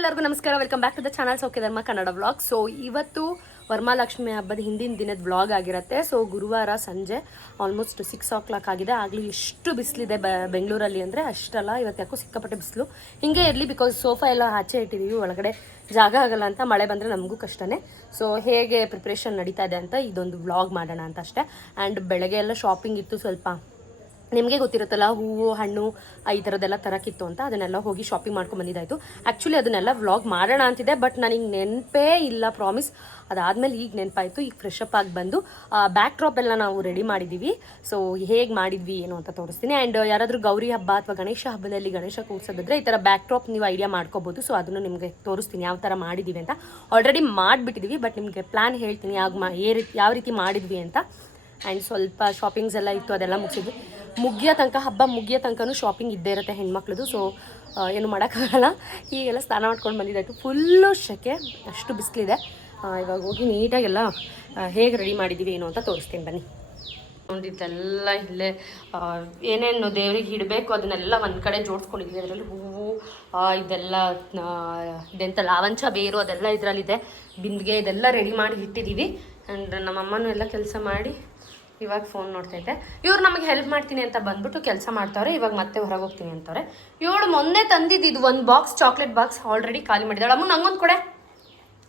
ಎಲ್ಲರಿಗೂ ನಮಸ್ಕಾರ. Welcome back to the channel Soukhya Dharma Kannada vlog. So ಇವತ್ತು ವರಮಹಾಲಕ್ಷ್ಮಿ ಹಬ್ಬದ ಹಿಂದಿನ ದಿನದ ವ್ಲಾಗ್ ಆಗಿರುತ್ತೆ. ಸೊ ಗುರುವಾರ ಸಂಜೆ ಆಲ್ಮೋಸ್ಟ್ 6 ಆಗಿದೆ. ಆಗಲೂ ಎಷ್ಟು ಬಿಸಿಲಿದೆ ಬೆಂಗಳೂರಲ್ಲಿ ಅಂದರೆ ಅಷ್ಟಲ್ಲ. ಇವತ್ತು ಯಾಕೋ ಸಿಕ್ಕಾಪಟ್ಟೆ ಬಿಸಿಲು ಹಿಂಗೆ ಇರಲಿ, ಬಿಕಾಸ್ ಸೋಫಾ ಎಲ್ಲ ಆಚೆ ಇಟ್ಟಿದ್ದೀವಿ, ಒಳಗಡೆ ಜಾಗ ಆಗಲ್ಲ ಅಂತ. ಮಳೆ ಬಂದರೆ ನಮಗೂ ಕಷ್ಟನೇ. ಸೊ ಹೇಗೆ ಪ್ರಿಪ್ರೇಷನ್ ನಡೀತಾ ಇದೆ ಅಂತ ಇದೊಂದು ವ್ಲಾಗ್ ಮಾಡೋಣ ಅಂತ ಅಷ್ಟೇ. ಆ್ಯಂಡ್ ಬೆಳಗ್ಗೆ ಎಲ್ಲ ಶಾಪಿಂಗ್ ಇತ್ತು ಸ್ವಲ್ಪ. ನಿಮಗೆ ಗೊತ್ತಿರುತ್ತಲ್ಲ, ಹೂವು ಹಣ್ಣು ಈ ಥರದ್ದೆಲ್ಲ ತರಕ್ಕಿತ್ತು ಅಂತ ಅದನ್ನೆಲ್ಲ ಹೋಗಿ ಶಾಪಿಂಗ್ ಮಾಡ್ಕೊಂಡು ಬಂದಿದ್ದಾಯಿತು. ಆ್ಯಕ್ಚುಲಿ ಅದನ್ನೆಲ್ಲ ವ್ಲಾಗ್ ಮಾಡೋಣ ಅಂತಿದೆ, ಬಟ್ ನನಗೆ ನೆನಪೇ ಇಲ್ಲ, ಪ್ರಾಮಿಸ್. ಅದಾದಮೇಲೆ ಈಗ ನೆನಪಾಯಿತು. ಈಗ ಫ್ರೆಶ್ ಅಪ್ ಆಗಿ ಬಂದು ಬ್ಯಾಕ್ ಡ್ರಾಪ್ ಎಲ್ಲ ನಾವು ರೆಡಿ ಮಾಡಿದ್ದೀವಿ. ಸೊ ಹೇಗೆ ಮಾಡಿದ್ವಿ ಏನು ಅಂತ ತೋರಿಸ್ತೀನಿ. ಆ್ಯಂಡ್ ಯಾರಾದರೂ ಗೌರಿ ಹಬ್ಬ ಅಥವಾ ಗಣೇಶ ಹಬ್ಬದಲ್ಲಿ ಗಣೇಶ ಕೂರಿಸೋದಿದ್ರೆ ಈ ಥರ ಬ್ಯಾಕ್ ಡ್ರಾಪ್ ನೀವು ಐಡಿಯಾ ಮಾಡ್ಕೋಬೋದು. ಸೊ ಅದನ್ನು ನಿಮಗೆ ತೋರಿಸ್ತೀನಿ ಯಾವ ಥರ ಮಾಡಿದ್ದೀವಿ ಅಂತ. ಆಲ್ರೆಡಿ ಮಾಡಿಬಿಟ್ಟಿದ್ದೀವಿ, ಬಟ್ ನಿಮಗೆ ಪ್ಲ್ಯಾನ್ ಹೇಳ್ತೀನಿ ಯಾವ ರೀತಿ ಮಾಡಿದ್ವಿ ಅಂತ. ಆ್ಯಂಡ್ ಸ್ವಲ್ಪ ಶಾಪಿಂಗ್ಸ್ ಎಲ್ಲ ಇತ್ತು, ಅದೆಲ್ಲ ಮುಗಿಸಿದ್ವಿ. ಹಬ್ಬ ಮುಗಿಯೋ ತನಕನೂ ಶಾಪಿಂಗ್ ಇದ್ದೇ ಇರುತ್ತೆ ಹೆಣ್ಮಕ್ಳದು. ಸೊ ಏನು ಮಾಡೋಕ್ಕಾಗಲ್ಲ. ಹೀಗೆಲ್ಲ ಸ್ನಾನ ಮಾಡ್ಕೊಂಡು ಬಂದಿದ್ದಾಯಿತು. ಫುಲ್ಲು ಶೆಕೆ, ಅಷ್ಟು ಬಿಸಿಲಿದೆ. ಇವಾಗ ಹೋಗಿ ನೀಟಾಗೆಲ್ಲ ಹೇಗೆ ರೆಡಿ ಮಾಡಿದ್ದೀವಿ ಏನು ಅಂತ ತೋರಿಸ್ತೀನಿ ಬನ್ನಿ. ಒಂದಿದ್ದೆಲ್ಲ ಇಲ್ಲೇ ಏನೇನು ದೇವ್ರಿಗೆ ಇಡಬೇಕು ಅದನ್ನೆಲ್ಲ ಒಂದು ಕಡೆ ಜೋಡಿಸ್ಕೊಂಡಿದ್ದೀವಿ. ಅದರಲ್ಲಿ ಹೂವು ಇದೆಲ್ಲ ಇದೆಂತ ಲಾವಂಚ ಬೇರು ಅದೆಲ್ಲ ಇದರಲ್ಲಿದೆ. ಬಿಂದಿಗೆ ಇದೆಲ್ಲ ರೆಡಿ ಮಾಡಿ ಇಟ್ಟಿದ್ದೀವಿ. ಆ್ಯಂಡ್ ನಮ್ಮಮ್ಮನೂ ಎಲ್ಲ ಕೆಲಸ ಮಾಡಿ ಇವಾಗ ಫೋನ್ ನೋಡ್ತೈತೆ. ಇವ್ರು ನಮಗೆ ಹೆಲ್ಪ್ ಮಾಡ್ತೀನಿ ಅಂತ ಬಂದ್ಬಿಟ್ಟು ಕೆಲಸ ಮಾಡ್ತಾವ್ರೆ. ಇವಾಗ ಮತ್ತೆ ಹೊರಗೆ ಹೋಗ್ತೀನಿ ಅಂತಾರೆ. ಇವಳು ಮೊನ್ನೆ ತಂದಿದ್ದು ಒಂದು ಬಾಕ್ಸ್ ಚಾಕ್ಲೇಟ್ ಬಾಕ್ಸ್ ಆಲ್ರೆಡಿ ಖಾಲಿ ಮಾಡಿದ್ದಾಳೆ. ಅಮ್ಮ ನಂಗೊಂದು ಕೊಡೆ,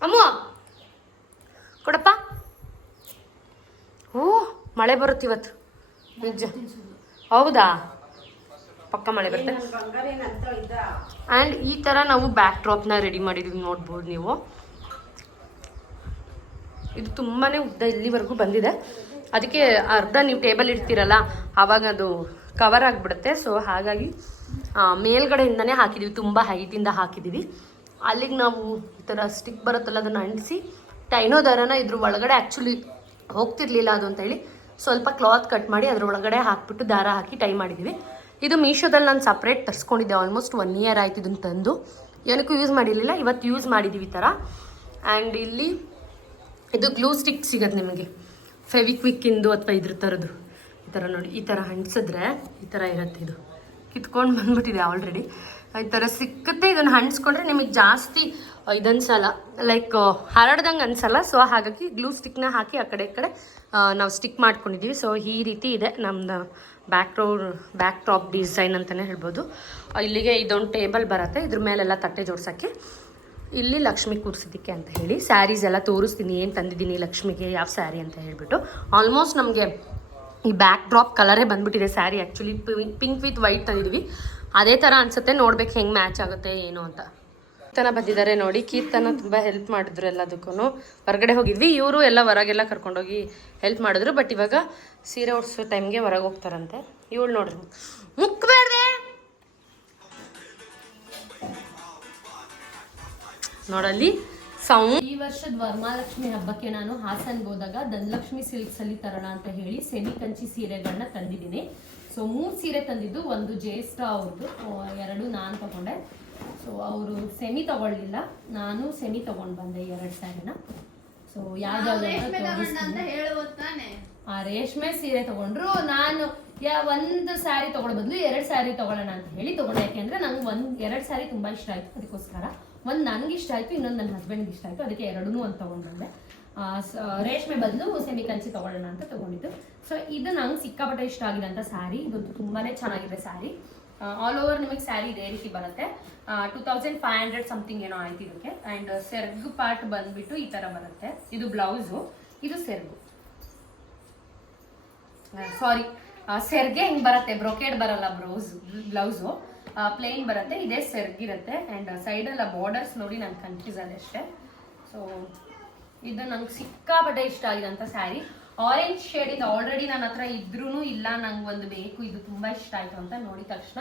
ಅಮ್ಮ ಕೊಡಪ್ಪ. ಓ ಮಳೆ ಬರುತ್ತೆ ಇವತ್ತು, ನಿಜ. ಹೌದಾ, ಪಕ್ಕ ಮಳೆ ಬರುತ್ತೆ. ಆ್ಯಂಡ್ ಈ ಥರ ನಾವು ಬ್ಯಾಕ್ ಡ್ರಾಪ್ನ ರೆಡಿ ಮಾಡಿದ್ವಿ, ನೋಡ್ಬೋದು ನೀವು. ಇದು ತುಂಬಾ ಉದ್ದ ಇಲ್ಲಿವರೆಗೂ ಬಂದಿದೆ. ಅದಕ್ಕೆ ಅರ್ಧ ನೀವು ಟೇಬಲ್ ಇಡ್ತೀರಲ್ಲ ಆವಾಗ ಅದು ಕವರ್ ಆಗಿಬಿಡುತ್ತೆ. ಸೊ ಹಾಗಾಗಿ ಮೇಲ್ಗಡೆಯಿಂದನೇ ಹಾಕಿದ್ದೀವಿ, ತುಂಬ ಹೈಟಿಂದ ಹಾಕಿದ್ದೀವಿ. ಅಲ್ಲಿಗೆ ನಾವು ಈ ಥರ ಸ್ಟಿಕ್ ಬರುತ್ತಲ್ಲ ಅದನ್ನು ಅಂಟಿಸಿ ಟೈನೋ ದಾರನ ಇದ್ರ ಒಳಗಡೆ ಆ್ಯಕ್ಚುಲಿ ಹೋಗ್ತಿರ್ಲಿಲ್ಲ ಅದು ಅಂತೇಳಿ ಸ್ವಲ್ಪ ಕ್ಲಾತ್ ಕಟ್ ಮಾಡಿ ಅದ್ರ ಒಳಗಡೆ ಹಾಕ್ಬಿಟ್ಟು ದಾರ ಹಾಕಿ ಟೈ ಮಾಡಿದ್ದೀವಿ. ಇದು ಮೀಶೋದಲ್ಲಿ ನಾನು ಸಪ್ರೇಟ್ ತರಿಸ್ಕೊಂಡಿದ್ದೆ. ಆಲ್ಮೋಸ್ಟ್ 1 ಇಯರ್ ಆಯ್ತು ಇದನ್ನು ತಂದು. ಏನಕ್ಕೂ ಯೂಸ್ ಮಾಡಿರಲಿಲ್ಲ, ಇವತ್ತು ಯೂಸ್ ಮಾಡಿದ್ದೀವಿ ಈ ಥರ. ಆ್ಯಂಡ್ ಇಲ್ಲಿ ಇದು ಗ್ಲೂ ಸ್ಟಿಕ್ ಸಿಗುತ್ತೆ ನಿಮಗೆ, ಫೆವಿಕ್ವಿಕ್ಕಿಂದು ಅಥವಾ ಇದ್ರ ಥರದ್ದು. ಈ ಥರ ನೋಡಿ, ಈ ಥರ ಅಂಟಿಸಿದ್ರೆ ಈ ಥರ ಇರುತ್ತೆ. ಇದು ಕಿತ್ಕೊಂಡು ಬಂದ್ಬಿಟ್ಟಿದೆ ಆಲ್ರೆಡಿ. ಈ ಥರ ಸಿಕ್ಕುತ್ತೆ. ಇದನ್ನು ಅಂಟಿಸ್ಕೊಂಡ್ರೆ ನಿಮಗೆ ಜಾಸ್ತಿ ಇದನ್ಸಲ್ಲ, ಲೈಕ್ ಹರಡ್ದಂಗೆ ಅನ್ಸಲ್ಲ. ಸೊ ಹಾಗಾಗಿ ಗ್ಲೂ ಸ್ಟಿಕ್ನ ಹಾಕಿ ಆ ಕಡೆ ಈ ಕಡೆ ನಾವು ಸ್ಟಿಕ್ ಮಾಡ್ಕೊಂಡಿದ್ದೀವಿ. ಸೊ ಈ ರೀತಿ ಇದೆ ನಮ್ಮದು ಬ್ಯಾಕ್ ಟಾಪ್ ಡಿಸೈನ್ ಅಂತಲೇ ಹೇಳ್ಬೋದು. ಇಲ್ಲಿಗೆ ಇದೊಂದು ಟೇಬಲ್ ಬರುತ್ತೆ, ಇದ್ರ ಮೇಲೆಲ್ಲ ತಟ್ಟೆ ಜೋಡ್ಸೋಕ್ಕೆ. ಇಲ್ಲಿ ಲಕ್ಷ್ಮಿ ಕೂರಿಸಿದ್ದಕ್ಕೆ ಅಂತ ಹೇಳಿ ಸ್ಯಾರೀಸ್ ಎಲ್ಲ ತೋರಿಸ್ತೀನಿ, ಏನು ತಂದಿದ್ದೀನಿ ಲಕ್ಷ್ಮಿಗೆ, ಯಾವ ಸ್ಯಾರಿ ಅಂತ ಹೇಳ್ಬಿಟ್ಟು. ಆಲ್ಮೋಸ್ಟ್ ನಮಗೆ ಈ ಬ್ಯಾಕ್ ಡ್ರಾಪ್ ಕಲರೇ ಬಂದ್ಬಿಟ್ಟಿದೆ sari. Actually pink with white ತಂದಿದ್ವಿ, ಅದೇ ಥರ ಅನಿಸುತ್ತೆ. ನೋಡ್ಬೇಕು ಹೆಂಗೆ ಮ್ಯಾಚ್ ಆಗುತ್ತೆ ಏನು ಅಂತ. ಕೀರ್ತನ ಬಂದಿದ್ದಾರೆ ನೋಡಿ. ಕೀರ್ತನ ತುಂಬ ಹೆಲ್ಪ್ ಮಾಡಿದ್ರು ಎಲ್ಲದಕ್ಕೂ. ಹೊರಗಡೆ ಹೋಗಿದ್ವಿ, ಇವರು ಎಲ್ಲ ಹೊರಗೆಲ್ಲ ಕರ್ಕೊಂಡೋಗಿ ಹೆಲ್ಪ್ ಮಾಡಿದ್ರು. ಬಟ್ ಇವಾಗ ಸೀರೆ ಉಡ್ಸೋ ಟೈಮ್ಗೆ ಹೊರಗೆ ಹೋಗ್ತಾರಂತೆ. ಇವಳು ನೋಡ್ರಿ, ಮುಕ್ಬೇಡ್ರೆ ನೋಡಲ್ಲಿ ಸೌಂಡ್. ಈ ವರ್ಷದ ವರಮಹಾಲಕ್ಷ್ಮಿ ಹಬ್ಬಕ್ಕೆ ನಾನು ಹಾಸನ್ಗೆ ಹೋದಾಗ ಧನಲಕ್ಷ್ಮಿ ಸಿಲ್ಕ್ಸ್ ಅಲ್ಲಿ ತರೋಣ ಅಂತ ಹೇಳಿ ಸೆಮಿ ಕಂಚಿ ಸೀರೆಗಳನ್ನ ತಂದಿದ್ದೀನಿ. ಸೊ 3 ಸೀರೆ ತಂದಿದ್ದು, ಒಂದು ಜ್ಯೇಷ್ಠ ಅವ್ರದ್ದು, 2 ನಾನು ತಗೊಂಡೆ. ಸೊ ಅವರು ಸೆಮಿ ತಗೊಳ್ಳಿಲ್ಲ, ನಾನು ಸೆಮಿ ತಗೊಂಡು ಬಂದೆ 2 ಸ್ಯಾರಿನ. ಸೊ ಯಾವ್ದಾದ್ರು ರೇಷ್ಮೆ ಸೀರೆ ತಗೊಂಡ್ರು. ನಾನು ಒಂದು ಸ್ಯಾರಿ ತಗೊಳ್ಳೋ ಬದಲು 2 ಸ್ಯಾರಿ ತಗೊಳ್ಳೋಣ ಅಂತ ಹೇಳಿ ತಗೊಂಡೆ. ಯಾಕೆಂದ್ರೆ ನಂಗೆ 2 ಸ್ಯಾರಿ ತುಂಬಾ ಇಷ್ಟ ಆಯ್ತು, ಅದಕ್ಕೋಸ್ಕರ. ಒಂದು ನನಗೆ ಇಷ್ಟ ಆಯಿತು, ಇನ್ನೊಂದು ನನ್ನ ಹಸ್ಬೆಂಡ್ಗೆ ಇಷ್ಟ ಆಯಿತು, ಅದಕ್ಕೆ 2 ಒಂದು ತೊಗೊಂಡು ಬಂದೆ. ರೇಷ್ಮೆ ಬದಲು ಸೆಮಿ ಕಂಚಿ ತೊಗೊಳ್ಳೋಣ ಅಂತ ತೊಗೊಂಡಿದ್ದು. ಸೊ ಇದು ನಂಗೆ ಸಿಕ್ಕಾಪಟ್ಟೆ ಇಷ್ಟ ಆಗಿದೆ ಅಂತ ಸ್ಯಾರಿ. ಇದಂತೂ ತುಂಬಾ ಚೆನ್ನಾಗಿದೆ ಸ್ಯಾರಿ. ಆಲ್ ಓವರ್ ನಿಮಗೆ ಸ್ಯಾರಿ ಇದೇ ರೀತಿ ಬರುತ್ತೆ. 2500 ಸಮಥಿಂಗ್ ಏನೋ ಆಯ್ತು ಇದಕ್ಕೆ. ಆ್ಯಂಡ್ ಸೆರ್ಗು ಪಾರ್ಟ್ ಬಂದ್ಬಿಟ್ಟು ಈ ಥರ ಬರುತ್ತೆ. ಇದು ಬ್ಲೌಸು, ಇದು ಸೆರ್ಗು, ಸಾರಿ ಸೆರ್ಗೆ ಹಿಂಗೆ ಬರುತ್ತೆ, ಬ್ರೊಕೇಡ್ ಬರಲ್ಲ. ಬ್ಲೌಸು ಪ್ಲೇನ್ ಬರುತ್ತೆ, ಇದೇ ಸೆರ್ಗಿರುತ್ತೆ. ಆ್ಯಂಡ್ ಸೈಡೆಲ್ಲ ಬಾರ್ಡರ್ಸ್ ನೋಡಿ ನಂಗೆ ಕನ್ಫ್ಯೂಸ್ ಆಗಿದೆ ಅಷ್ಟೇ. ಸೊ ಇದು ನಂಗೆ ಸಿಕ್ಕಾಪಟ್ಟೆ ಇಷ್ಟ ಆಗಿದೆ ಅಂತ ಸ್ಯಾರಿ. ಆರೆಂಜ್ ಶೇಡಿಂದ ಆಲ್ರೆಡಿ ನನ್ನ ಹತ್ರ ಇದ್ರೂ ಇಲ್ಲ, ನಂಗೆ ಒಂದು ಬೇಕು, ಇದು ತುಂಬ ಇಷ್ಟ ಆಯಿತು ಅಂತ ನೋಡಿದ ತಕ್ಷಣ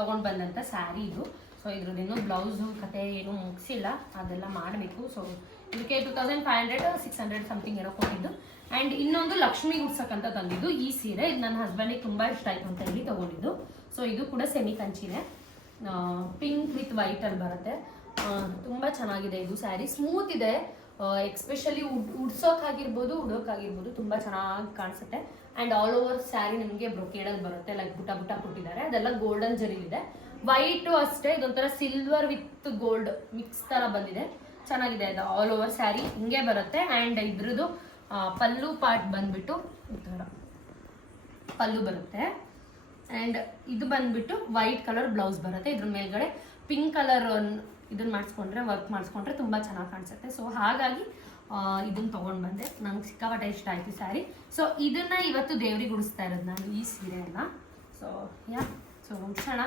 ತೊಗೊಂಡು ಬಂದಂಥ ಸ್ಯಾರಿ ಇದು. ಸೊ ಇದ್ರದ್ದೇನು ಬ್ಲೌಸು ಕತೆ ಏನೂ ಮುಗಿಸಿಲ್ಲ, ಅದೆಲ್ಲ ಮಾಡಬೇಕು. ಸೊ ಇದಕ್ಕೆ 2500 600 ಸಮಥಿಂಗ್ ಏನೋ ಕೊಟ್ಟಿದ್ದು. ಆ್ಯಂಡ್ ಇನ್ನೊಂದು ಲಕ್ಷ್ಮಿ ಉಡ್ಸಕ್ಕಂತ ತಂದಿದ್ದು ಈ ಸೀರೆ. ಇದು ನನ್ನ ಹಸ್ಬೆಂಡಿಗೆ ತುಂಬ ಇಷ್ಟ ಆಯಿತು ಅಂತ ಹೇಳಿ ತೊಗೊಂಡಿದ್ದು. ಸೊ ಇದು ಕೂಡ ಸೆಮಿ ಕಂಚಿನೇ, ಪಿಂಕ್ ವಿತ್ ವೈಟಲ್ಲಿ ಬರುತ್ತೆ. ತುಂಬ ಚೆನ್ನಾಗಿದೆ ಇದು ಸ್ಯಾರಿ, ಸ್ಮೂತ್ ಇದೆ. ಎಕ್ಸ್ಪೆಷಲಿ ಉಡ್ಸೋಕ್ಕಾಗಿರ್ಬೋದು ಉಡೋಕ್ಕಾಗಿರ್ಬೋದು ತುಂಬ ಚೆನ್ನಾಗಿ ಕಾಣಿಸುತ್ತೆ. ಆ್ಯಂಡ್ ಆಲ್ ಓವರ್ ಸ್ಯಾರಿ ನಿಮಗೆ ಬ್ರೊಕೇಡಲ್ಲಿ ಬರುತ್ತೆ, ಲೈಕ್ ಬುಟ್ಟ ಕೊಟ್ಟಿದ್ದಾರೆ. ಅದೆಲ್ಲ ಗೋಲ್ಡನ್ ಜರಿಲಿದೆ. ವೈಟು ಅಷ್ಟೇ, ಇದೊಂಥರ ಸಿಲ್ವರ್ ವಿತ್ ಗೋಲ್ಡ್ ಮಿಕ್ಸ್ ಥರ ಬಂದಿದೆ, ಚೆನ್ನಾಗಿದೆ. ಅದು ಆಲ್ ಓವರ್ ಸ್ಯಾರಿ ಹಿಂಗೆ ಬರುತ್ತೆ. ಆ್ಯಂಡ್ ಇದ್ರದ್ದು ಪಲ್ಲು ಪಾರ್ಟ್ ಬಂದ್ಬಿಟ್ಟು ಈ ಥರ ಪಲ್ಲು ಬರುತ್ತೆ. ಆ್ಯಂಡ್ ಇದು ಬಂದ್ಬಿಟ್ಟು ವೈಟ್ ಕಲರ್ ಬ್ಲೌಸ್ ಬರುತ್ತೆ. ಇದ್ರ ಮೇಲ್ಗಡೆ ಪಿಂಕ್ ಕಲರ್ ಇದನ್ನ ಮಾಡಿಸ್ಕೊಂಡ್ರೆ, ವರ್ಕ್ ಮಾಡಿಸ್ಕೊಂಡ್ರೆ ತುಂಬ ಚೆನ್ನಾಗಿ ಕಾಣಿಸುತ್ತೆ. ಸೊ ಹಾಗಾಗಿ ಇದನ್ನ ತೊಗೊಂಡು ಬಂದೆ. ನಂಗೆ ಸಿಕ್ಕಾಪಟ್ಟೆ ಇಷ್ಟ ಆಯಿತು ಸ್ಯಾರಿ. ಸೊ ಇದನ್ನು ಇವತ್ತು ದೇವ್ರಿಗೆ ಉಡಿಸ್ತಾ ಇರೋದು ನಾನು, ಈ ಸೀರೆಯನ್ನು. ಸೊ ಉಡ್ಸೋಣ,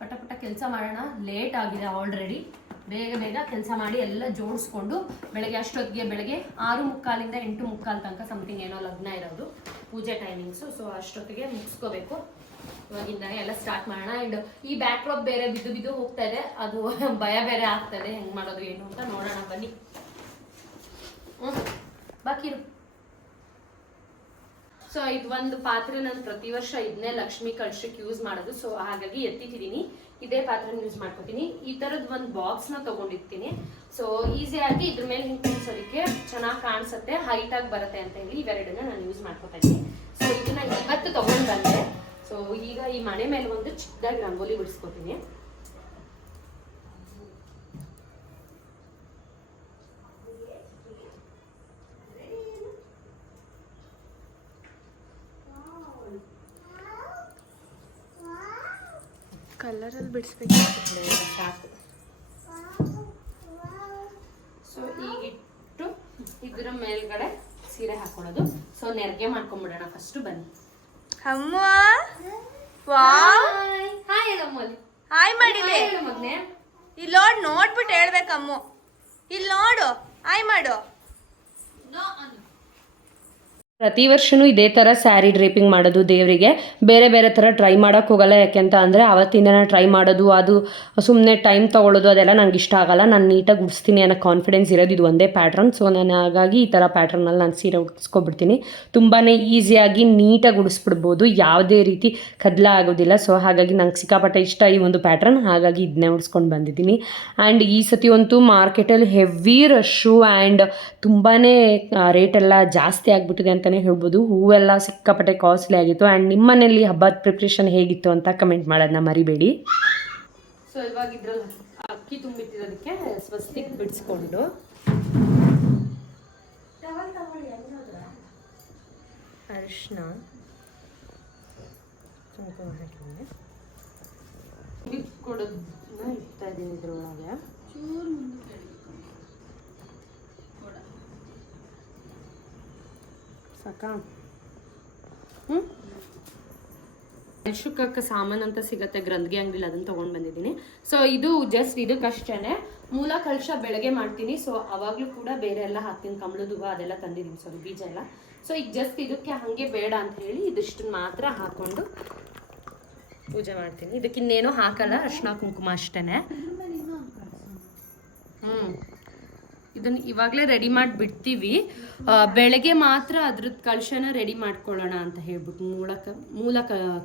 ಪಟ ಕೆಲಸ ಮಾಡೋಣ. ಲೇಟ್ ಆಗಿದೆ ಆಲ್ರೆಡಿ. ಬೇಗ ಕೆಲಸ ಮಾಡಿ ಎಲ್ಲ ಜೋಡಿಸ್ಕೊಂಡು ಬೆಳಗ್ಗೆ ಅಷ್ಟೊತ್ತಿಗೆ, ಬೆಳಗ್ಗೆ 6:45 8:45 ತನಕ ಸಮಥಿಂಗ್ ಏನೋ ಲಗ್ನ ಇರೋದು, ಪೂಜೆ ಟೈಮಿಂಗ್ಸು. ಸೊ ಅಷ್ಟೊತ್ತಿಗೆ ಮುಗಿಸ್ಕೋಬೇಕು. ಇವಾಗಿಂದಾನೆ ಎಲ್ಲ ಸ್ಟಾರ್ಟ್ ಮಾಡೋಣ. ಆ್ಯಂಡ್ ಈ ಬ್ಯಾಕ್ ಡ್ರಾಪ್ ಬೇರೆ ಬಿದ್ದು ಹೋಗ್ತಾ ಇದೆ, ಅದು ಭಯ ಬೇರೆ ಆಗ್ತಾ ಇದೆ, ಹೆಂಗೆ ಮಾಡೋದು ಏನು ಅಂತ ನೋಡೋಣ ಬನ್ನಿ. ಬಾಕಿರು. ಸೊ ಇದು ಒಂದು ಪಾತ್ರೆ ನಾನು ಪ್ರತಿ ವರ್ಷ ಇದನ್ನೇ ಲಕ್ಷ್ಮಿ ಕಳಶಕ್ಕೆ ಯೂಸ್ ಮಾಡೋದು. ಸೊ ಹಾಗಾಗಿ ಎತ್ತಿಟ್ಟಿದ್ದೀನಿ, ಇದೇ ಪಾತ್ರೆ ಯೂಸ್ ಮಾಡ್ಕೋತೀನಿ. ಈ ಥರದ್ದು ಒಂದು ಬಾಕ್ಸ್ನ ತೊಗೊಂಡಿರ್ತೀನಿ. ಸೊ ಈಸಿಯಾಗಿ ಇದ್ರ ಮೇಲೆ ಹಿಂಗೆ ಕುಣಿಸೋದಕ್ಕೆ ಚೆನ್ನಾಗಿ ಕಾಣಿಸುತ್ತೆ, ಹೈಟಾಗಿ ಬರುತ್ತೆ ಅಂತ ಹೇಳಿ ಇವೆರಡನ್ನ ನಾನು ಯೂಸ್ ಮಾಡ್ಕೊತಾ ಇದ್ದೀನಿ. ಸೊ ಇದನ್ನ ಇವತ್ತು ತೊಗೊಂಡು ಬಂದೆ. ಸೊ ಈಗ ಈ ಮನೆ ಮೇಲೆ ಒಂದು ಚಿಕ್ಕದಾಗಿ ರಂಗೋಲಿ ಬಿಡಿಸ್ಕೊತೀನಿ. ಕಲರಲ್ಲಿ ಬಿಡಿಸ್ಬೇಕು ಸಾಕು. ಸೊ ಈಗಿಟ್ಟು ಇದರ ಮೇಲ್ಗಡೆ ಸೀರೆ ಹಾಕೊಳ್ಳೋದು. ಸೊ ನೆರಿಗೆ ಮಾಡ್ಕೊಂಡ್ಬಿಡೋಣ ಫಸ್ಟ್, ಬನ್ನಿ. ಅಮ್ಮ ವಾವ್, ಹಾಯ್ ಹೇಳಮ್ಮಲ್ಲಿ, ಹಾಯ್ ಮಾಡಿದೆ. ಮಗ್ನೆ ಇಲ್ಲಿ ನೋಡ್ಬಿಟ್ಟು ಹೇಳ್ಬೇಕಮ್ಮ, ಇಲ್ಲಿ ನೋಡು, ಹಾಯ್ ಮಾಡು. ಪ್ರತಿ ವರ್ಷವೂ ಇದೇ ಥರ ಸ್ಯಾರಿ ಡ್ರೇಪಿಂಗ್ ಮಾಡೋದು ದೇವರಿಗೆ. ಬೇರೆ ಬೇರೆ ಥರ ಟ್ರೈ ಮಾಡೋಕ್ಕೆ ಹೋಗಲ್ಲ. ಯಾಕೆಂತ ಅಂದರೆ ಅವತ್ತಿಂದ ಟ್ರೈ ಮಾಡೋದು, ಅದು ಸುಮ್ಮನೆ ಟೈಮ್ ತೊಗೊಳ್ಳೋದು, ಅದೆಲ್ಲ ನಂಗೆ ಇಷ್ಟ ಆಗಲ್ಲ. ನಾನು ನೀಟಾಗಿ ಉಡಿಸ್ತೀನಿ ಅನ್ನೋ ಕಾನ್ಫಿಡೆನ್ಸ್ ಇರೋದು ಇದು ಒಂದೇ ಪ್ಯಾಟ್ರನ್. ಸೊ ನಾನು ಹಾಗಾಗಿ ಈ ಥರ ಪ್ಯಾಟ್ರನಲ್ಲಿ ನಾನು ಸೀರೆ ಉಡಿಸ್ಕೊಬಿಡ್ತೀನಿ. ತುಂಬಾ ಈಸಿಯಾಗಿ ನೀಟಾಗಿ ಉಡಿಸ್ಬಿಡ್ಬೋದು, ಯಾವುದೇ ರೀತಿ ಕದಲ ಆಗೋದಿಲ್ಲ. ಸೊ ಹಾಗಾಗಿ ನಂಗೆ ಸಿಕ್ಕಾಪಟ್ಟೆ ಇಷ್ಟ ಈ ಒಂದು ಪ್ಯಾಟ್ರನ್, ಹಾಗಾಗಿ ಇದನ್ನೇ ಉಡಿಸ್ಕೊಂಡು ಬಂದಿದ್ದೀನಿ. ಆ್ಯಂಡ್ ಈ ಸತಿ ಅಂತೂ ಮಾರ್ಕೆಟಲ್ಲಿ ಹೆವಿ ರಶ್ಶು ಆ್ಯಂಡ್ ತುಂಬಾ ರೇಟೆಲ್ಲ ಜಾಸ್ತಿ ಆಗಿಬಿಟ್ಟಿದೆ ಅಂತ ಹೇಳ್ಬೋದು. ಹೂವೆಲ್ಲ ಸಿಕ್ಕಾಪಟ್ಟೆ ಕಾಸ್ಟ್ಲಿ ಆಗಿತ್ತು. ಆ್ಯಂಡ್ ನಿಮ್ಮ ಮನೇಲಿ ಹಬ್ಬದ ಪ್ರಿಪ್ರೇಷನ್ ಹೇಗಿತ್ತು ಅಂತ ಕಮೆಂಟ್ ಮಾಡೋದನ್ನ ಮರಿಬೇಡಿ. ಸೊ ಇವಾಗ ಇದ್ರಲ್ಲಿ ಅಕ್ಕಿ ತುಂಬಿಟ್ಟಿರೋದಕ್ಕೆ ಸ್ವಸ್ತಿಕ್ ಬಿಡಿಸ್ಕೊಂಡು ಅರಿಶಿನ ಬಿಟ್ಕೊಡೋದನ್ನ ಇಡ್ತಾ ಇದ್ದೀನಿ ಇದ್ರೊಳಗೆ. ಸಾಕಾ? ಶುಕ್ಕಕ್ಕೆ ಸಾಮಾನು ಅಂತ ಸಿಗುತ್ತೆ ಗ್ರಂಥಿಗೆ ಅಂಗಡಿಲಿ, ಅದನ್ನು ತೊಗೊಂಡು ಬಂದಿದ್ದೀನಿ. ಸೊ ಇದು ಜಸ್ಟ್ ಇದಕ್ಕಷ್ಟೇ. ಮೂಲ ಕಲಶ ಬೆಳಗ್ಗೆ ಮಾಡ್ತೀನಿ. ಸೊ ಅವಾಗಲೂ ಕೂಡ ಬೇರೆ ಎಲ್ಲ ಹಾಕ್ತೀನಿ, ಕಮಲದ ಹೂವು ಅದೆಲ್ಲ ತಂದಿದ್ದೀನಿ, ಸೊ ಬೀಜ ಎಲ್ಲ. ಸೊ ಈಗ ಜಸ್ಟ್ ಇದಕ್ಕೆ ಹಾಗೆ ಬೇಡ ಅಂತ ಹೇಳಿ ಇದಿಷ್ಟನ್ನು ಮಾತ್ರ ಹಾಕ್ಕೊಂಡು ಪೂಜೆ ಮಾಡ್ತೀನಿ. ಇದಕ್ಕೆ ಇನ್ನೇನು ಹಾಕಲ್ಲ, ಅರ್ಶಿನ ಕುಂಕುಮ ಅಷ್ಟೇ. ಇದನ್ನು ಇವಾಗಲೇ ರೆಡಿ ಮಾಡಿ ಬಿಡ್ತೀವಿ. ಬೆಳಗ್ಗೆ ಮಾತ್ರ ಅದ್ರದ್ದು ಕಳಶನ ರೆಡಿ ಮಾಡ್ಕೊಳ್ಳೋಣ ಅಂತ ಹೇಳ್ಬಿಟ್ಟು ಮೂಲ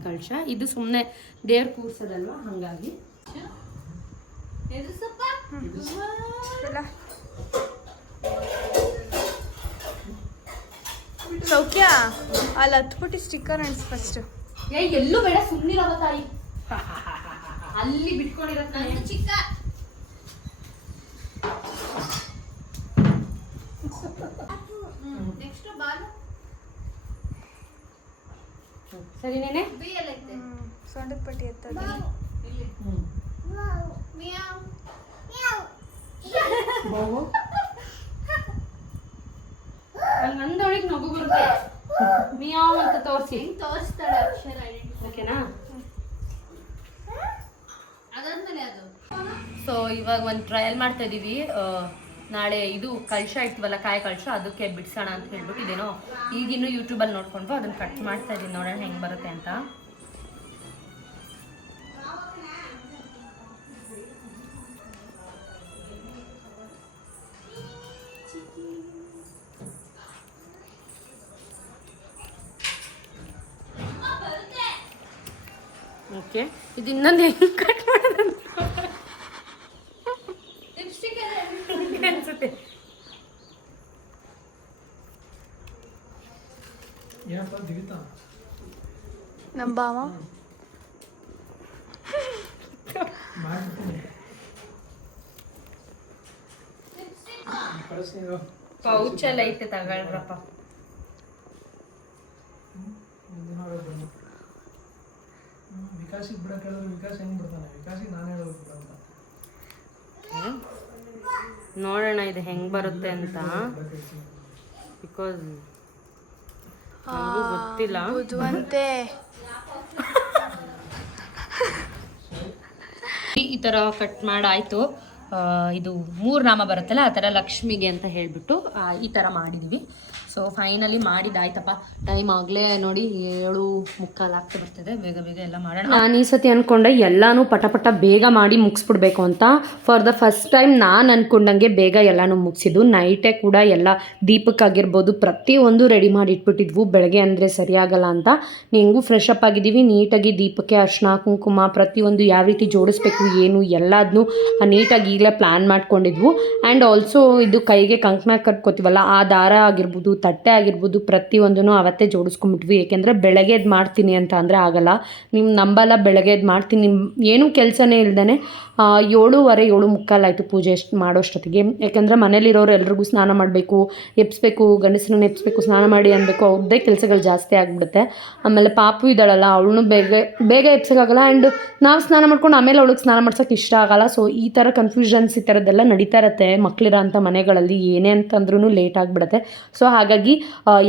ಕಳಶ ಇದು ಸುಮ್ಮನೆ ದೇವ್ರ ಕೂರ್ಸೋದಲ್ವ, ಹಾಗಾಗಿ. ಸೌಖ್ಯ ಅಲ್ಲಿ ಹತ್ಬಿಟ್ಟು ಸ್ಟಿಕ್ಕರ್ ಅನ್ಸ್ ಫಸ್ಟ್. ಎಲ್ಲೂ ಬೇಡ, ಸುಮ್ಮನಿರೋ ತಾಯಿ, ಅಲ್ಲಿ ಬಿಟ್ಕೊಂಡಿರತ್ತ ಚಿಕ್ಕ. ಸರಿ ನೇನೆ ಸೊಂಟದ ಪಟ್ಟಿ ಎತ್ತದ ನಂದೊಳಗೆ ನಗು ಬರುತ್ತೆ. ಮಿಯಾವ್ ಅಂತ ತೋರಿಸ್ತಾಳೆ ಅಕ್ಷರ. ಓಕೆನಾ? ಅದಾದ್ಮೇಲೆ ಅದು. ಸೊ ಇವಾಗ ಒಂದು ಟ್ರಯಲ್ ಮಾಡ್ತಾ ಇದೀವಿ. ನಾಳೆ ಇದು ಕಳಶ ಇಟ್ವಲ್ಲ, ಕಾಯಿ ಕಳಶ, ಅದಕ್ಕೆ ಬಿಡ್ಸೋಣ ಅಂತ ಹೇಳ್ಬಿಟ್ಟು ಇದೇನೋ ಈಗಿನ್ನೂ ಯೂಟ್ಯೂಬಲ್ಲಿ ನೋಡ್ಕೊಂಡು ಅದನ್ನು ಕಟ್ ಮಾಡ್ತಾ ಇದ್ದೀನಿ, ನೋಡೋಣ ಹೆಂಗೆ ಬರುತ್ತೆ ಅಂತ. ಓಕೆ, ಇದು ಇನ್ನೊಂದು ಹೆಂಗೆ ಕಟ್ ಮಾಡೋದಂತ ಅನ್ಸುತ್ತೆ. ನಮ್ಮ ಬಾವ ಪೌಚೆಲ್ಲ ಐತೆ ತಗೊಳ್ರಪ್ಪ. ವಿಕಾಸಿಗೆ ಬಿಡಕ್ಕೆ ಹೇಳಿದ್ರೆ ವಿಕಾಸ್ ಹೆಂಗ್ ಬಿಡ್ತಾನೆ? ವಿಕಾಸಿಗೆ ನಾನು ಹೇಳೋದು ಬಿಡ ಅಂತ. ನೋಡೋಣ ಇದು ಹೆಂಗ್ ಬರುತ್ತೆ ಅಂತ, ಬಿಕಾಸ್ ಗೊತ್ತಿಲ್ಲ. ಈ ಥರ ಕಟ್ ಮಾಡಾಯಿತು. ಇದು 3 ನಾಮ ಬರುತ್ತಲ್ಲ ಆ ಥರ ಲಕ್ಷ್ಮಿಗೆ ಅಂತ ಹೇಳಿಬಿಟ್ಟು ಈ ಥರ ಮಾಡಿದ್ದೀವಿ. So finally ಮಾಡಿದ್ದಾಯ್ತಪ್ಪ. ಟೈಮ್ ಆಗಲೇ ನೋಡಿ 7:45 ಆಗ್ತಾ ಬರ್ತದೆ. ಬೇಗ ಬೇಗ ಎಲ್ಲ ಮಾಡೋಣ. ನಾನು ಈ ಸತಿ ಅಂದ್ಕೊಂಡೆ ಎಲ್ಲನೂ ಪಟ ಬೇಗ ಮಾಡಿ ಮುಗಿಸ್ಬಿಡ್ಬೇಕು ಅಂತ. ಫಾರ್ ದ ಫಸ್ಟ್ ಟೈಮ್ ನಾನು ಅಂದ್ಕೊಂಡಂಗೆ ಬೇಗ ಎಲ್ಲನೂ ಮುಗಿಸಿದ್ದು. ನೈಟೇ ಕೂಡ ಎಲ್ಲ ದೀಪಕ್ಕಾಗಿರ್ಬೋದು ಪ್ರತಿಯೊಂದು ರೆಡಿ ಮಾಡಿ ಇಟ್ಬಿಟ್ಟಿದ್ವು. ಬೆಳಗ್ಗೆ ಅಂದರೆ ಸರಿಯಾಗಲ್ಲ ಅಂತ ಹೆಂಗೂ ಫ್ರೆಶ್ ಅಪ್ ಆಗಿದ್ದೀವಿ. ನೀಟಾಗಿ ದೀಪಕ್ಕೆ ಅರ್ಶಿನ ಕುಂಕುಮ ಪ್ರತಿಯೊಂದು ಯಾವ ರೀತಿ ಜೋಡಿಸ್ಬೇಕು ಏನು ಎಲ್ಲದನ್ನೂ ನೀಟಾಗಿ ಈಗಲೇ ಪ್ಲ್ಯಾನ್ ಮಾಡ್ಕೊಂಡಿದ್ವು. ಆ್ಯಂಡ್ ಆಲ್ಸೋ ಇದು ಕೈಗೆ ಕಂಕಣ ಕಟ್ಕೋತೀವಲ್ಲ ಆ ದಾರ ಆಗಿರ್ಬೋದು ತಟ್ಟೆ ಆಗಿರ್ಬೋದು ಪ್ರತಿಯೊಂದೂ ಅವತ್ತೇ ಜೋಡಿಸ್ಕೊಂಡ್ಬಿಟ್ವಿ. ಏಕೆಂದರೆ ಬೆಳಗ್ಗೆದು ಮಾಡ್ತೀನಿ ಅಂತ ಅಂದರೆ ಆಗಲ್ಲ. ನಿಮ್ಮ ನಂಬಲ್ಲ, ಬೆಳಗ್ಗೆದು ಮಾಡ್ತೀನಿ ಏನೂ ಕೆಲಸನೇ ಇಲ್ದೇ 7:15 7:45 ಆಯಿತು ಪೂಜೆ ಮಾಡೋಷ್ಟೊತ್ತಿಗೆ. ಯಾಕೆಂದರೆ ಮನೇಲಿರೋರು ಎಲ್ರಿಗೂ ಸ್ನಾನ ಮಾಡಬೇಕು, ಎಬ್ಸ್ಬೇಕು, ಗಂಡಸರನ್ನ ಎಬ್ಸ್ಬೇಕು, ಸ್ನಾನ ಮಾಡಿ ಅನ್ಬೇಕು, ಅವ್ರದ್ದೇ ಕೆಲಸಗಳು ಜಾಸ್ತಿ ಆಗಿಬಿಡುತ್ತೆ. ಆಮೇಲೆ ಪಾಪು ಇದ್ದಾಳಲ್ಲ ಅವಳನ್ನು ಬೇಗ ಎಬ್ಸೋಕ್ಕಾಗಲ್ಲ. ಆ್ಯಂಡ್ ನಾವು ಸ್ನಾನ ಮಾಡ್ಕೊಂಡು ಆಮೇಲೆ ಅವಳಿಗೆ ಸ್ನಾನ ಮಾಡ್ಸೋಕ್ಕೆ ಇಷ್ಟ ಆಗಲ್ಲ. ಸೊ ಈ ಥರ ಕನ್ಫ್ಯೂಷನ್ಸ್ ಈ ಥರದ್ದೆಲ್ಲ ನಡೀತಾ ಇರುತ್ತೆ ಮಕ್ಕಳಿರೋ ಅಂಥ ಮನೆಗಳಲ್ಲಿ. ಏನೇ ಅಂತಂದ್ರೂ ಲೇಟ್ ಆಗಿಬಿಡುತ್ತೆ. ಸೊ ಹಾಗಾಗಿ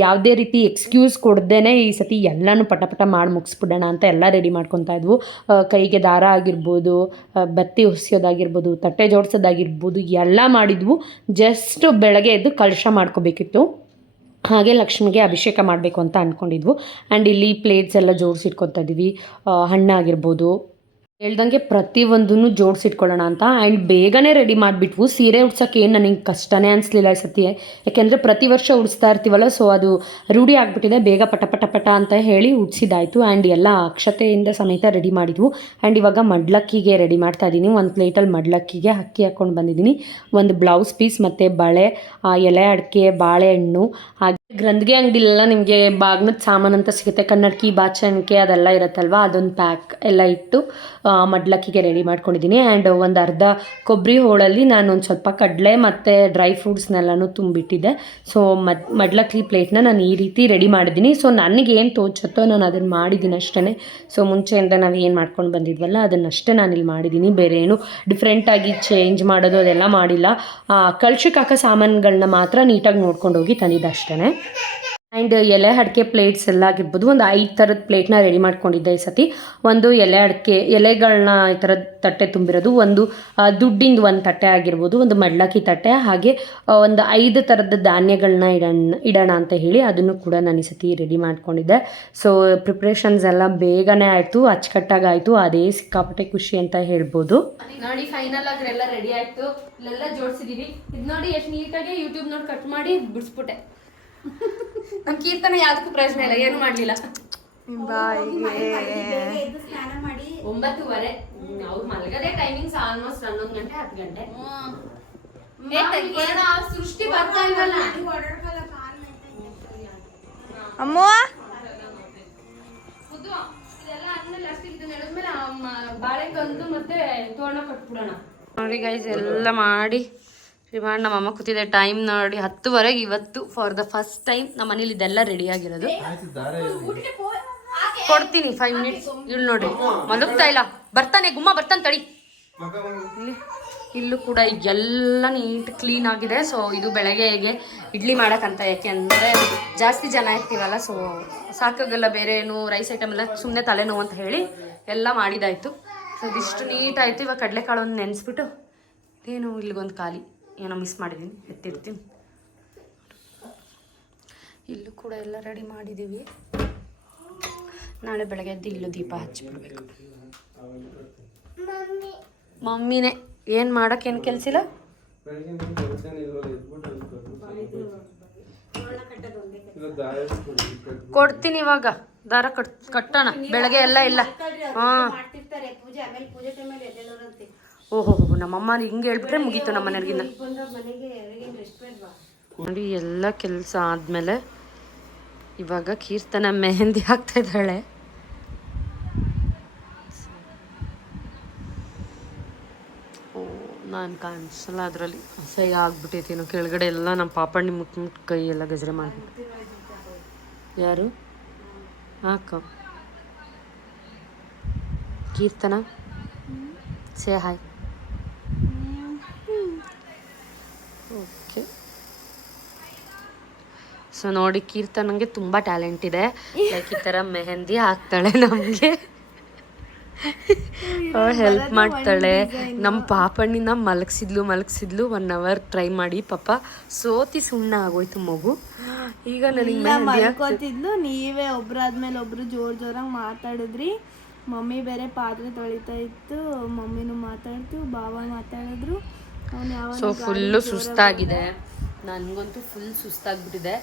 ಯಾವುದೇ ರೀತಿ ಎಕ್ಸ್ಕ್ಯೂಸ್ ಕೊಡ್ದೇ ಈ ಸತಿ ಎಲ್ಲನೂ ಪಟ ಮಾಡಿ ಮುಗಿಸ್ಬಿಡೋಣ ಅಂತ ಎಲ್ಲ ರೆಡಿ ಮಾಡ್ಕೊತಾ ಇದ್ವು. ಕೈಗೆ ದಾರ ಆಗಿರ್ಬೋದು, ಬತ್ತಿ ಹೊಸಿಯೋದಾಗಿರ್ಬೋದು, ತಟ್ಟೆ ಜೋಡಿಸೋದಾಗಿರ್ಬೋದು ಎಲ್ಲ ಮಾಡಿದ್ವು. ಜಸ್ಟ್ ಬೆಳಗ್ಗೆ ಎದ್ದು ಕಲಶ ಮಾಡ್ಕೋಬೇಕಿತ್ತು. ಹಾಗೆ ಲಕ್ಷ್ಮಿಗೆ ಅಭಿಷೇಕ ಮಾಡಬೇಕು ಅಂತ ಅಂದ್ಕೊಂಡಿದ್ವು. ಆ್ಯಂಡ್ ಇಲ್ಲಿ ಪ್ಲೇಟ್ಸ್ ಎಲ್ಲ ಜೋಡಿಸಿಟ್ಕೊತಾ ಇದ್ದೀವಿ. ಹಣ್ಣಾಗಿರ್ಬೋದು ಹೇಳ್ದಂಗೆ ಪ್ರತಿಯೊಂದನ್ನು ಜೋಡಿಸಿಟ್ಕೊಳ್ಳೋಣ ಅಂತ. ಆ್ಯಂಡ್ ಬೇಗನೆ ರೆಡಿ ಮಾಡಿಬಿಟ್ವು. ಸೀರೆ ಉಡ್ಸೋಕ್ಕೆ ಏನು ನನಗೆ ಕಷ್ಟನೇ ಅನಿಸ್ಲಿಲ್ಲ ಈ ಸತಿ. ಯಾಕೆಂದರೆ ಪ್ರತಿ ವರ್ಷ ಉಡಿಸ್ತಾ ಇರ್ತೀವಲ್ಲ, ಸೊ ಅದು ರೂಢಿ ಆಗಿಬಿಟ್ಟಿದೆ. ಬೇಗ ಪಟ ಅಂತ ಹೇಳಿ ಉಡ್ಸಿದಾಯಿತು. ಆ್ಯಂಡ್ ಎಲ್ಲ ಅಕ್ಷತೆಯಿಂದ ಸಮೇತ ರೆಡಿ ಮಾಡಿದ್ವು. ಆ್ಯಂಡ್ ಇವಾಗ ಮಡ್ಲಕ್ಕಿಗೆ ರೆಡಿ ಮಾಡ್ತಾ ಇದ್ದೀನಿ. ಒಂದು ಪ್ಲೇಟಲ್ಲಿ ಮಡ್ಲಕ್ಕಿಗೆ ಅಕ್ಕಿ ಹಾಕ್ಕೊಂಡು ಬಂದಿದ್ದೀನಿ. ಒಂದು ಬ್ಲೌಸ್ ಪೀಸ್ ಮತ್ತು ಬಳೆ, ಎಲೆ ಅಡಿಕೆ, ಬಾಳೆಹಣ್ಣು, ಹಾಗೆ ಗ್ರಂಥಿಗೆ ಅಂಗಡಿಲೆಲ್ಲ ನಿಮಗೆ ಬಾಗ್ನದ ಸಾಮಾನು ಅಂತ ಸಿಗುತ್ತೆ. ಕನ್ನಡಕಿ, ಬಾಚಣಿಕೆ ಅದೆಲ್ಲ ಇರುತ್ತಲ್ವ, ಅದೊಂದು ಪ್ಯಾಕ್ ಎಲ್ಲ ಇಟ್ಟು ಮಡ್ಲಕ್ಕಿಗೆ ರೆಡಿ ಮಾಡ್ಕೊಂಡಿದ್ದೀನಿ. ಆ್ಯಂಡ್ ಒಂದು ಅರ್ಧ ಕೊಬ್ಬರಿ ಹೋಳಲ್ಲಿ ನಾನು ಒಂದು ಸ್ವಲ್ಪ ಕಡಲೆ ಮತ್ತು ಡ್ರೈ ಫ್ರೂಟ್ಸ್ನೆಲ್ಲನೂ ತುಂಬಿಟ್ಟಿದ್ದೆ. ಸೊ ಮಡ್ಲಕ್ಕಿ ಪ್ಲೇಟ್ನ ನಾನು ಈ ರೀತಿ ರೆಡಿ ಮಾಡಿದ್ದೀನಿ. ಸೊ ನನಗೆ ಏನು ತೋಚುತ್ತೋ ನಾನು ಅದನ್ನು ಮಾಡಿದ್ದೀನಿ ಅಷ್ಟೇ. ಸೊ ಮುಂಚೆಯಿಂದ ನಾವು ಏನು ಮಾಡ್ಕೊಂಡು ಬಂದಿದ್ವಲ್ಲ ಅದನ್ನಷ್ಟೇ ನಾನಿಲ್ಲಿ ಮಾಡಿದ್ದೀನಿ. ಬೇರೆ ಏನು ಡಿಫ್ರೆಂಟಾಗಿ ಚೇಂಜ್ ಮಾಡೋದು ಅದೆಲ್ಲ ಮಾಡಿಲ್ಲ. ಕಳ್ಶಕ್ಕೆ ಹಾಕೋ ಸಾಮಾನುಗಳನ್ನ ಮಾತ್ರ ನೀಟಾಗಿ ನೋಡ್ಕೊಂಡು ಹೋಗಿ ತಂದಿದ್ದೆ ಅಷ್ಟೇ. ಆ್ಯಂಡ್ ಎಲೆ ಅಡಿಕೆ ಪ್ಲೇಟ್ಸ್ ಎಲ್ಲ ಆಗಿರ್ಬೋದು. ಒಂದು 5 ಥರದ ಪ್ಲೇಟ್ನ ರೆಡಿ ಮಾಡ್ಕೊಂಡಿದ್ದೆ ಈ ಸತಿ. ಒಂದು ಎಲೆ ಅಡಿಕೆ ಎಲೆಗಳನ್ನ ಈ ಥರ ತಟ್ಟೆ ತುಂಬಿರೋದು, ಒಂದು ದುಡ್ಡಿಂದು ಒಂದು ತಟ್ಟೆ ಆಗಿರ್ಬೋದು, ಒಂದು ಮಡ್ಲಕ್ಕಿ ತಟ್ಟೆ, ಹಾಗೆ ಒಂದು 5 ಥರದ ಧಾನ್ಯಗಳನ್ನ ಇಡೋಣ ಅಂತ ಹೇಳಿ ಅದನ್ನು ಕೂಡ ನಾನು ಈ ಸತಿ ರೆಡಿ ಮಾಡ್ಕೊಂಡಿದ್ದೆ. ಸೊ ಪ್ರಿಪ್ರೇಷನ್ಸ್ ಎಲ್ಲ ಬೇಗನೆ ಆಯಿತು, ಅಚ್ಚುಕಟ್ಟಾಗಿ ಆಯಿತು. ಅದೇ ಸಿಕ್ಕಾಪಟ್ಟೆ ಖುಷಿ ಅಂತ ಹೇಳ್ಬೋದು. ನೋಡಿ ಫೈನಲ್ ಆಗಿ ಎಲ್ಲ ರೆಡಿ ಆಯಿತು. ಇಲ್ಲೆಲ್ಲ ಜೋಡಿಸಿದ್ದೀವಿ. ಇದು ನೋಡಿ ಎಷ್ಟು ನೀಟಾಗಿ ಯೂಟ್ಯೂಬ್ ನೋಡಿ ಕಟ್ ಮಾಡಿ ಬಿಡಿಸ್ಬಿಟ್ಟೆ. ನಮ್ಮ ಕೀರ್ತನ ಯಾವುದಕ್ಕೂ ಪ್ರಶ್ನೆ ಇಲ್ಲ, ಏನು ಮಾಡಲಿಲ್ಲ. 9:15 ಅವ್ರು ಮಲಗದೆ ಟೈಮಿಂಗ್ಸ್ ಆಲ್ಮೋಸ್ಟ್ 11 ಗಂಟೆ 10 ಗಂಟೆ. ಸೃಷ್ಟಿ ಬರ್ತಾ ಇಲ್ವಲ್ಲ ಅಮ್ಮ. ಇದೆಲ್ಲ ಆದ್ಮೇಲೆ ಅಷ್ಟೇ ಇದನ್ನ ಹೇಳಿದ್ಮೇಲೆ ಬಾಳೆಕಂದು ಮತ್ತೆ ತೋರಣ ಕಟ್ಬಿಡೋಣ. ನೋಡಿ ಗೈಸ್ ಎಲ್ಲ ಮಾಡಿ ಶ್ರೀಮಾನ್ ನಮ್ಮಮ್ಮ ಕೂತಿದೆ. ಟೈಮ್ ನೋಡಿ 10:15 ಇವತ್ತು. ಫಾರ್ ದ ಫಸ್ಟ್ ಟೈಮ್ ನಮ್ಮ ಮನೇಲಿ ಇದೆಲ್ಲ ರೆಡಿ ಆಗಿರೋದು. ಕೊಡ್ತೀನಿ 5 ಮಿನಿಟ್ಸ್. ಇಲ್ಲಿ ನೋಡ್ರಿ ಮಲಗ್ತಾ ಇಲ್ಲ, ಬರ್ತಾನೆ ಗುಮ್ಮ ಬರ್ತಾನೆ ತಡಿ. ಇಲ್ಲೂ ಕೂಡ ಎಲ್ಲ ನೀಟ್ ಕ್ಲೀನ್ ಆಗಿದೆ. ಸೊ ಇದು ಬೆಳಗ್ಗೆಗೆ ಇಡ್ಲಿ ಮಾಡೋಕ್ಕಂತ, ಯಾಕೆಂದರೆ ಜಾಸ್ತಿ ಜನ ಇರ್ತೀವಲ್ಲ, ಸೊ ಸಾಕಾಗಲ್ಲ ಬೇರೆ ಏನು ರೈಸ್ ಐಟಮ್ ಎಲ್ಲ, ಸುಮ್ಮನೆ ತಲೆನೋವು ಅಂತ ಹೇಳಿ ಎಲ್ಲ ಮಾಡಿದಾಯಿತು. ಸೊ ಇದಿಷ್ಟು ನೀಟಾಯಿತು. ಇವಾಗ ಕಡಲೆಕಾಳು ಒಂದು ನೆನೆಸ್ಬಿಟ್ಟು ಏನು ಇಲ್ಲಿಗೊಂದು ಖಾಲಿ ಏನೋ ಮಿಸ್ ಮಾಡಿದ್ದೀನಿ, ಎತ್ತಿಡ್ತೀನಿ. ಇಲ್ಲೂ ಕೂಡ ಎಲ್ಲ ರೆಡಿ ಮಾಡಿದ್ದೀವಿ. ನಾಳೆ ಬೆಳಗ್ಗೆ ಎದ್ದು ಇಲ್ಲೂ ದೀಪ ಹಚ್ಚಿಬಿಡ್ಬೇಕು. ಮಮ್ಮಿನೇ ಏನು ಮಾಡೋಕ್ಕೇನು ಕೆಲಸಿಲ್ಲ. ಕೊಡ್ತೀನಿ ಇವಾಗ ದಾರ ಕಟ್ಟೋಣ. ಬೆಳಗ್ಗೆ ಎಲ್ಲ ಇಲ್ಲ. ಹಾಂ ಓಹೋ ನಮ್ಮಮ್ಮ ಹಿಂಗೆ ಹೇಳ್ಬಿಟ್ರೆ ಮುಗೀತು ನಮ್ಮ ಮನೆಯವ್ರಿಗಿನ್ನ. ನೋಡಿ ಎಲ್ಲ ಕೆಲಸ ಆದಮೇಲೆ ಇವಾಗ ಕೀರ್ತನ ಮೆಹಂದಿ ಹಾಕ್ತಾ ಇದ್ದಾಳೆ. ನಾನು ಕಾಣಿಸಲ್ಲ ಅದರಲ್ಲಿ ಅಸಹ್ಯ ಆಗ್ಬಿಟ್ಟೈತಿ ಏನೋ ಕೆಳಗಡೆ ಎಲ್ಲ ನಮ್ಮ ಪಾಪಣ್ಣಿ ಮುಟ್ಟು ಕೈ ಎಲ್ಲ ಗಜರೆ ಮಾಡ್ಬಿಟ್ಟು. ಯಾರು ಹಾಕ ಕೀರ್ತನ ಸೇ ಹಾಯ್. ಓಕೆ ಸೊ ನೋಡಿ ಕೀರ್ತನಂಗೆ ತುಂಬ ಟ್ಯಾಲೆಂಟ್ ಇದೆ. ಲೈಕ್ ಈ ಥರ ಮೆಹಂದಿ ಹಾಕ್ತಾಳೆ ನಮಗೆ, ಹೆಲ್ಪ್ ಮಾಡ್ತಾಳೆ. ನಮ್ಮ ಪಾಪಣ್ಣಿನ ಮಲಗಿಸಿದ್ಲು 1 ಅವರ್ ಟ್ರೈ ಮಾಡಿ ಪಾಪ ಸೋತಿ ಸುಣ್ಣ ಆಗೋಯ್ತು ಮಗು. ಈಗ ನನಗೆ ಮಲ್ಕೋತಿದ್ಲು, ನೀವೇ ಒಬ್ರಾದ್ಮೇಲೆ ಒಬ್ರು ಜೋರಾಗಿ ಮಾತಾಡಿದ್ರಿ. ಮಮ್ಮಿ ಬೇರೆ ಪಾತ್ರೆ ತೊಳಿತಾ ಇತ್ತು, ಮಮ್ಮಿನೂ ಮಾತಾಡ್ತು, ಬಾವ ಮಾತಾಡಿದ್ರು. ಸೊ ಫುಲ್ಲು ಸುಸ್ತಾಗಿದೆ, ನನಗಂತೂ ಫುಲ್ ಸುಸ್ತಾಗ್ಬಿಟ್ಟಿದೆ.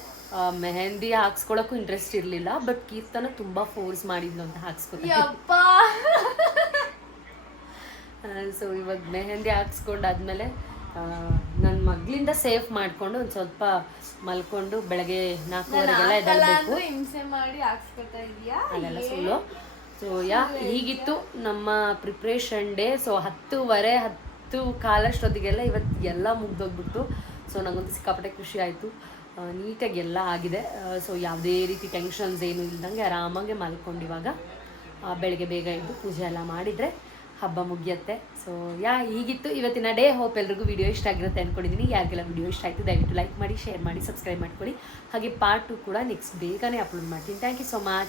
ಮೆಹಂದಿ ಹಾಕ್ಸ್ಕೊಳಕ್ಕೂ ಇಂಟ್ರೆಸ್ಟ್ ಇರಲಿಲ್ಲ, ಬಟ್ ಕೀರ್ತನ ತುಂಬ ಫೋರ್ಸ್ ಮಾಡಿದ್ಲು ಅಂತ ಹಾಕ್ಸ್ಕೊತಾರೆ. ಸೊ ಇವಾಗ ಮೆಹಂದಿ ಹಾಕ್ಸ್ಕೊಂಡಾದ್ಮೇಲೆ ನನ್ನ ಮಗಳಿಂದ ಸೇಫ್ ಮಾಡಿಕೊಂಡು ಒಂದು ಸ್ವಲ್ಪ ಮಲ್ಕೊಂಡು ಬೆಳಗ್ಗೆ 4:15ಗೆಲ್ಲ ಎದ್ದೇಳಬೇಕು. ಹಿಂಸೆ ಮಾಡಿ ಹಾಕ್ಸ್ಕೊತಾ ಇದೀಯಾ ಅದೆಲ್ಲ ಸುಳ್ಳು. ಸೊ ಹೀಗಿತ್ತು ನಮ್ಮ ಪ್ರಿಪ್ರೇಷನ್ ಡೇ. ಸೊ 10:15 ಅಷ್ಟೊತ್ತಿಗೆಲ್ಲ ಇವತ್ತು ಎಲ್ಲ ಮುಗ್ದೋಗ್ಬಿಟ್ಟು. ಸೊ ನನಗಂತೂ ಸಿಕ್ಕಾಪಟ್ಟೆ ಖುಷಿ ಆಯಿತು, ನೀಟಾಗಿ ಎಲ್ಲ ಆಗಿದೆ. ಸೊ ಯಾವುದೇ ರೀತಿ ಟೆನ್ಷನ್ಸ್ ಏನು ಇಲ್ದಂಗೆ ಆರಾಮಾಗೆ ಮಲ್ಕೊಂಡು ಇವಾಗ ಬೆಳಗ್ಗೆ ಬೇಗ ಎದ್ದು ಪೂಜೆ ಎಲ್ಲ ಮಾಡಿದರೆ ಹಬ್ಬ ಮುಗಿಯುತ್ತೆ. ಸೊ ಹೀಗಿತ್ತು ಇವತ್ತಿನ ಡೇ. ಹೋಪ್ ಎಲ್ರಿಗೂ ವಿಡಿಯೋ ಇಷ್ಟ ಆಗಿರುತ್ತೆ ಅಂದ್ಕೊಂಡಿದ್ದೀನಿ. ಯಾರಿಗೆಲ್ಲ ವಿಡಿಯೋ ಇಷ್ಟ ಆಯಿತು ದಯವಿಟ್ಟು ಲೈಕ್ ಮಾಡಿ, ಶೇರ್ ಮಾಡಿ, ಸಬ್ಸ್ಕ್ರೈಬ್ ಮಾಡ್ಕೊಳ್ಳಿ. ಹಾಗೆ ಪಾರ್ಟ್ 2 ಕೂಡ ನೆಕ್ಸ್ಟ್ ಬೇಗನೆ ಅಪ್ಲೋಡ್ ಮಾಡ್ತೀನಿ. Thank you so much.